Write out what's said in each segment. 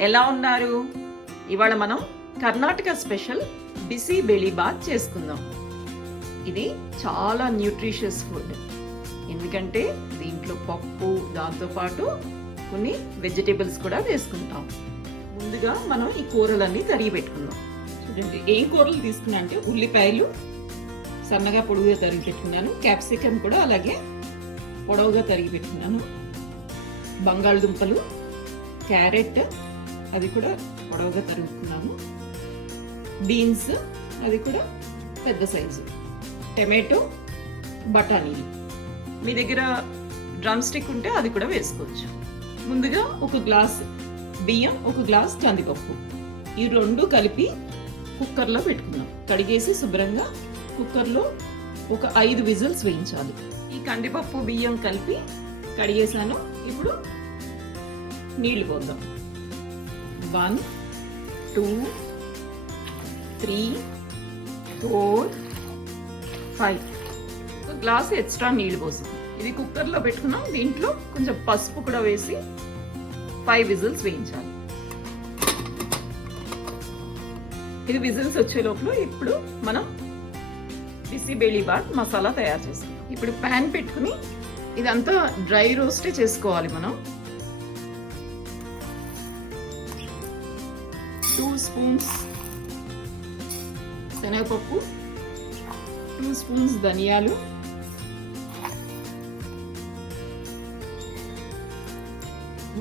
ఎలా ఉన్నారు? ఇవాళ మనం కర్ణాటక స్పెషల్ బిసి బెళి బాత్ చేసుకుందాం. ఇది చాలా న్యూట్రిషియస్ ఫుడ్. ఎందుకంటే దీంట్లో పప్పు దాంతోపాటు కొన్ని వెజిటేబుల్స్ కూడా వేసుకుంటాం. ముందుగా మనం ఈ కూరలన్నీ తరిగి పెట్టుకుందాం. చూడండి ఏం కూరలు తీసుకున్నా అంటే ఉల్లిపాయలు సన్నగా పొడుగుగా తరిగి పెట్టుకున్నాను. క్యాప్సికమ్ కూడా అలాగే పొడవుగా తరిగి పెట్టుకున్నాను. బంగాళదుంపలు క్యారెట్ అది కూడా పొడవుగా తరుగుతున్నాము బీన్స్ అది కూడా పెద్ద సైజు. టమాటో బఠానీలు మీ దగ్గర డ్రమ్ స్టిక్ ఉంటే అది కూడా వేసుకోవచ్చు. ముందుగా ఒక గ్లాస్ బియ్యం ఒక గ్లాస్ కందిపప్పు. ఈ రెండు కలిపి కుక్కర్లో పెట్టుకున్నాం కడిగేసి శుభ్రంగా కుక్కర్లో ఒక ఐదు విజిల్స్ వేయించాలి. ఈ కందిపప్పు బియ్యం కలిపి కడిగేసాను ఇప్పుడు నీళ్ళు పోద్దాం. One two three four five. Glass extra నీళ్ళు పోసాం. ఇది కుక్కర్లో పెట్టుకున్నాం. దీంట్లో కొంచెం పసుపు కూడా వేసి ఫైవ్ విజిల్స్ వేయించాలి. ఇది విజిల్స్ వచ్చే లోపల ఇప్పుడు మనం బిసి బాత్ మసాలా తయారు చేస్తాం ఇప్పుడు ప్యాన్ పెట్టుకుని ఇదంతా డ్రై రోస్టే చేసుకోవాలి మనం. టూ స్పూన్స్ శనగపప్పు టూ స్పూన్స్ ధనియాలు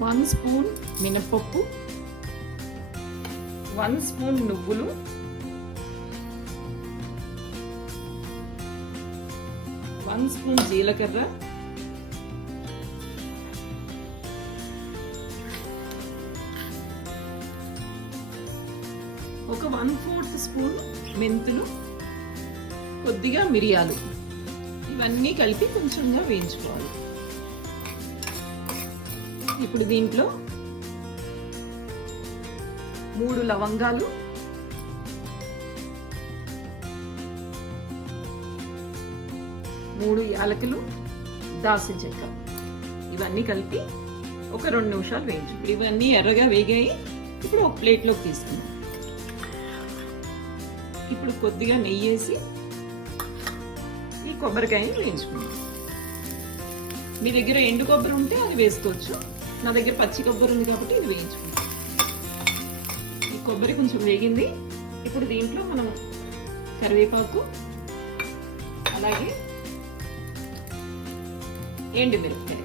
వన్ స్పూన్ మినపప్పు వన్ స్పూన్ నువ్వులు వన్ స్పూన్ జీలకర్ర ఒక వన్ ఫోర్త్ స్పూన్ మెంతులు కొద్దిగా మిరియాలు. ఇవన్నీ కలిపి కొంచెంగా వేయించుకోవాలి. ఇప్పుడు దీంట్లో మూడు లవంగాలు మూడు యాలకులు దాల్చిన చెక్క. ఇవన్నీ కలిపి ఒక రెండు నిమిషాలు వేయించు ఇవన్నీ ఎర్రగా వేగాయి. ఇప్పుడు ఒక ప్లేట్లోకి తీసుకుందాం. ఇప్పుడు కొద్దిగా నెయ్యి వేసి ఈ కొబ్బరికాయని వేయించుకుందాం. మీ దగ్గర ఎండు కొబ్బరి ఉంటే అది వేసుకోవచ్చు. నా దగ్గర పచ్చి కొబ్బరి ఉంది కాబట్టి ఇది వేయించుకుందాం. ఈ కొబ్బరి కొంచెం వేగింది. ఇప్పుడు దీంట్లో మనం కరివేపాకు అలాగే ఎండుమిరపకాయ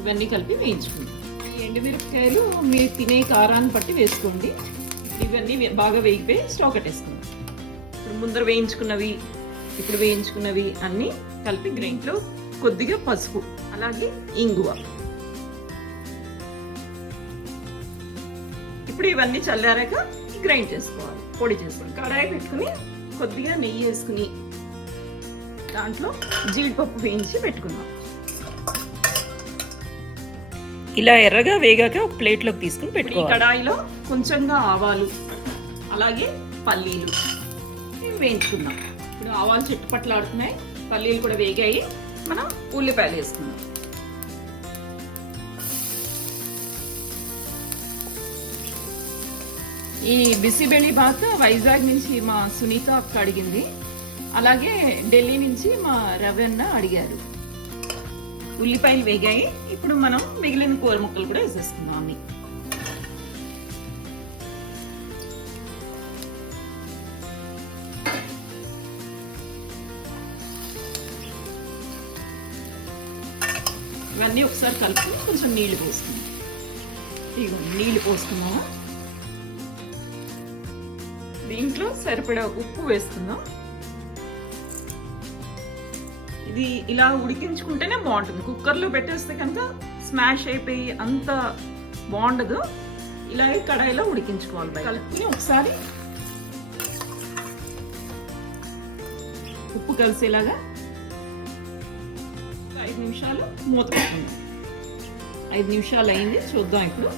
ఇవన్నీ కలిపి వేయించుకుందాం. ఈ ఎండుమిరపకాయలు మీరు తినే కారాన్ని బట్టి వేసుకోండి. ఇవన్నీ బాగా వేగిపోయి స్టవ్ కట్టేసుకుందాం ఇప్పుడు ముందర వేయించుకున్నవి ఇప్పుడు వేయించుకున్నవి అన్నీ కలిపి గ్రైండ్లో కొద్దిగా పసుపు అలాగే ఇంగువ. ఇప్పుడు ఇవన్నీ చల్లారాక గ్రైండ్ చేసుకోవాలి పొడి చేసుకోవాలి. కడాయి పెట్టుకుని కొద్దిగా నెయ్యి వేసుకుని దాంట్లో జీడిపప్పు వేయించి పెట్టుకున్నాం. ఇలా ఎర్రగా వేగాక ఒక ప్లేట్లోకి తీసుకుని పెట్టుకోవాలి. కడాయిలో కొంచెంగా ఆవాలు అలాగే పల్లీలు వేయించుకుందాం. ఇప్పుడు ఆవాలు చుట్టుపట్లాడుతున్నాయి పల్లీలు కూడా వేగాయి. మనం ఉల్లిపాయలు వేసుకుందాం. ఈ బిసిబెళి బాత్ వైజాగ్ నుంచి మా సునీత అక్క అడిగింది. అలాగే ఢిల్లీ నుంచి మా రవణ అడిగారు. ఉల్లిపాయలు వేగాయి. ఇప్పుడు మనం మిగిలిన కూర ముక్కలు కూడా వేసేస్తున్నాం ఇవన్నీ ఒకసారి కలుపుకొని కొంచెం నీళ్ళు పోసుకుందాం. ఇదిగో నీళ్ళు పోసుకున్నాము దీంట్లో సరిపడా ఉప్పు వేసుకుందాం. ఇది ఇలా ఉడికించుకుంటేనే బాగుంటుంది. కుక్కర్లో పెట్టేస్తే కనుక స్మాష్ అయిపోయి అంత బాగుండదు. ఇలా కడాయిలో ఉడికించుకోవాలి బయట. కలుపుకుని ఒకసారి ఉప్పు కలిసేలాగా ఐదు నిమిషాలు మూత పెట్టుకుందాం. ఐదు నిమిషాలు అయింది చూద్దాం ఇప్పుడు.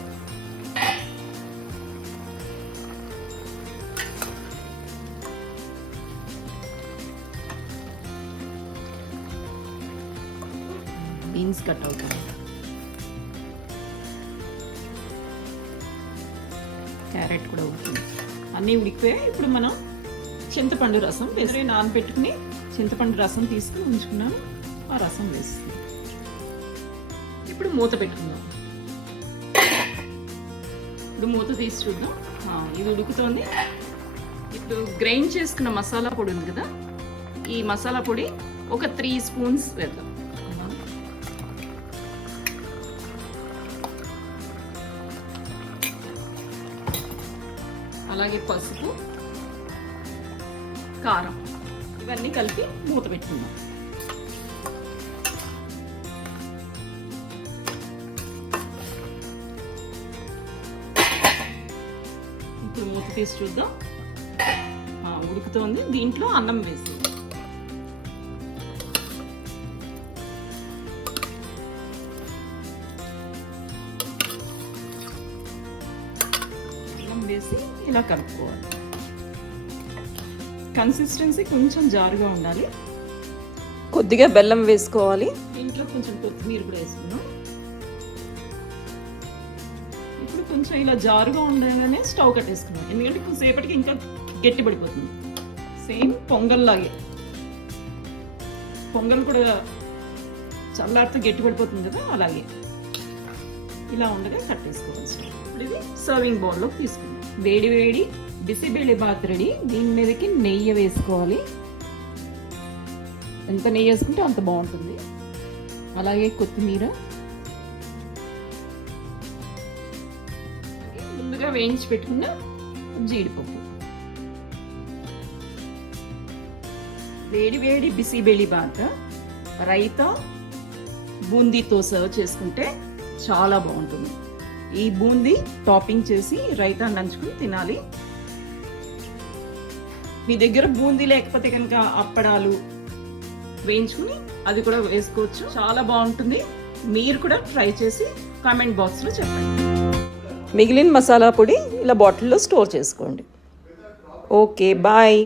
బీన్స్ కట్ అవుతాయి. క్యారెట్ కూడా ఉడుకుతుంది అన్నీ ఉడికిపోయాయి. ఇప్పుడు మనం చింతపండు రసం వేసి నానబెట్టుకుని చింతపండు రసం తీసుకుని ఉంచుకున్నాను. ఆ రసం వేస్తుంది ఇప్పుడు మూత పెట్టుకుందాం. ఇప్పుడు మూత తీసి చూద్దాం. ఇది ఉడుకుతోంది. ఇప్పుడు గ్రైండ్ చేసుకున్న మసాలా పొడి ఉంది కదా ఈ మసాలా పొడి ఒక త్రీ స్పూన్స్ వేద్దాం. అలాగే పసుపు కారం ఇవన్నీ కలిపి మూత పెట్టుకుందాం. ఇప్పుడు మూత తీసి చూద్దాం. ఉడుకుతోంది. దీంట్లో అన్నం వేసి అన్నం వేసి ఇలా కలుపుకోవాలి. కన్సిస్టెన్సీ కొంచెం జారుగా ఉండాలి. కొద్దిగా బెల్లం వేసుకోవాలి. దీంట్లో కొంచెం కొత్తిమీర కూడా వేసుకున్నాం ఇప్పుడు కొంచెం ఇలా జారుగా ఉండగానే స్టవ్ కట్టేసుకున్నాం ఎందుకంటే కొంతసేపటికి ఇంకా గట్టి పడిపోతుంది సేమ్ పొంగల్ లాగే పొంగల్ కూడా చల్లారితో గట్టి పడిపోతుంది కదా అలాగే. ఇలా ఉండగా కట్టేసుకోవాలి స్టవ్ ఇప్పుడు ఇది సర్వింగ్ బౌల్లోకి తీసుకుందాం. వేడి వేడి బిసిబేళి బాత్ రెడీ దీని మీదకి నెయ్యి వేసుకోవాలి. ఎంత నెయ్యి వేసుకుంటే అంత బాగుంటుంది. అలాగే కొత్తిమీర. ముందుగా వేయించి పెట్టుకున్న జీడిపప్పు. వేడి వేడి బిసిబేళి బాత్ రైతా బూందీతో సర్వ్ చేసుకుంటే చాలా బాగుంటుంది. ఈ బూందీ టాపింగ్ చేసి రైతా నంచుకుని తినాలి. మీ దగ్గర బూందీ లేకపోతే కనుక అప్పడాలు వేయించుకుని అది కూడా వేసుకోవచ్చు. చాలా బాగుంటుంది. మీరు కూడా ట్రై చేసి కామెంట్ బాక్స్లో చెప్పండి. మిగిలిన మసాలా పొడి ఇలా బాటిల్లో స్టోర్ చేసుకోండి. Okay bye.